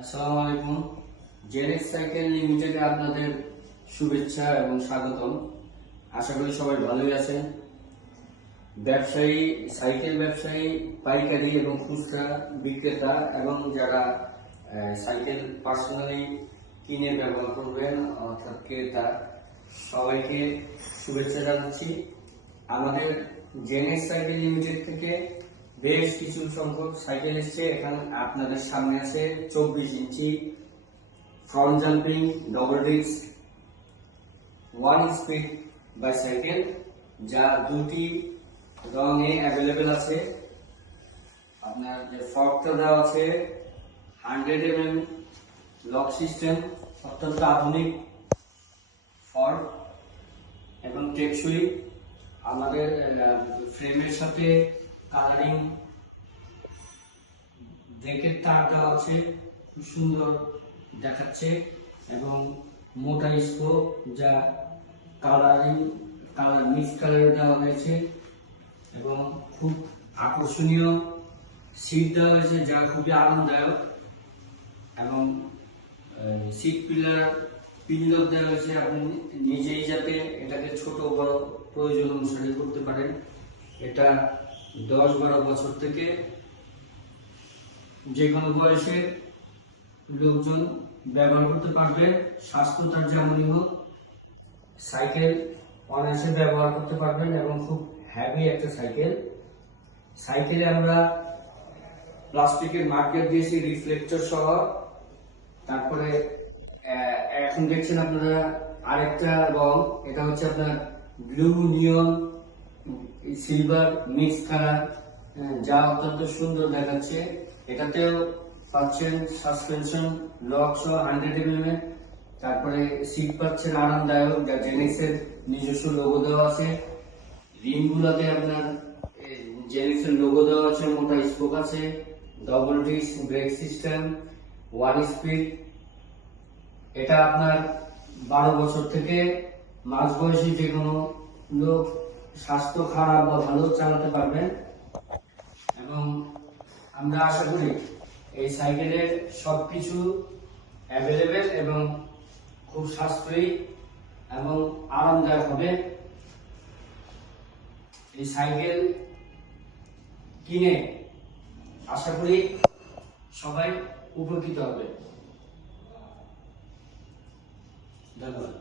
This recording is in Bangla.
আসসালামু আলাইকুম। জেনেক্স সাইকেল লিমিটেডে আপনাদের শুভেচ্ছা এবং স্বাগতম। আশা করি সবাই ভালোই আছেন। ব্যবসায়ী, সাইকেল ব্যবসায়ী, পাইকারি এবং খুচরা বিক্রেতা এবং যারা সাইকেল পার্সোনালি কিনে ব্যবহার করবেন অর্থাৎ ক্রেতা, সবাইকে শুভেচ্ছা জানাচ্ছি। আমাদের জেনেক্স সাইকেল লিমিটেড থেকে বেশ কিছু সংখ্যক সাইকেল এসছে। এখানে আপনাদের সামনে আছে 24 ইঞ্চি front jumping double disc 1 speed bicycle, যা দুটি রঙে অ্যাভেলেবেল আছে। আপনার যে ফর্কটা দেওয়া আছে 100 mm লক সিস্টেম, অত্যন্ত আধুনিক ফর্ক এবং টেকসই। আমাদের ফ্রেমের সাথে কালারিং ব্রেকের তার দেওয়া আছে, খুব সুন্দর দেখাচ্ছে, এবং মোটা স্পোক যা কালার মিক্স কালারে দেওয়া হয়েছে, এবং খুব আকর্ষণীয় সিট দেওয়া হয়েছে যা খুবই আরামদায়ক, এবং সিট পিলার দেওয়া হয়েছে। আপনি নিজেই যাতে এটাকে ছোট বড় প্রয়োজন অনুসারে করতে পারেন। এটা 10-12 বছর থেকে যে কোনো বয়সের লোকজন ব্যবহার করতে পারবে। স্বাস্থ্য তার যেমনই হোক, সাইকেল অনায়াসে ব্যবহার করতে পারবেন এবং খুব হ্যাভি একটা সাইকেল। সাইকেলে আমরা প্লাস্টিকের মার্কেট দিয়েছি রিফ্লেক্টর সহ। তারপরে এখন দেখছেন আপনারা আরেকটা রং, এটা হচ্ছে আপনার ব্লু নিয়ন সিলভার মিক্স কালার, যা অত্যন্ত সুন্দর দেখাচ্ছে। এটাতেও পাচ্ছেন সাসপেনশন লক সহ 100 mm। তারপরে সিট পাচ্ছেন আরামদায়ক, যা জেনেক্সের নিজস্ব লোগো দেওয়া আছে। রিম গুলাতে আপনার জেনেক্সের লোগো দেওয়া আছে, মোটা স্পোক আছে, double disc brake system, 1 speed. এটা আপনার 12 বছর থেকে মাঝবয়সী যে কোনো লোক স্বাস্থ্য খারাপ বা ভালো চালাতে পারবেন। এবং আমরা আশা করি এই সাইকেলের সবকিছু অ্যাভেলেবেল এবং খুব সাশ্রয়ী এবং আরামদায়ক হবে। এই সাইকেল কিনে আশা করি সবাই উপকৃত হবে। ধন্যবাদ।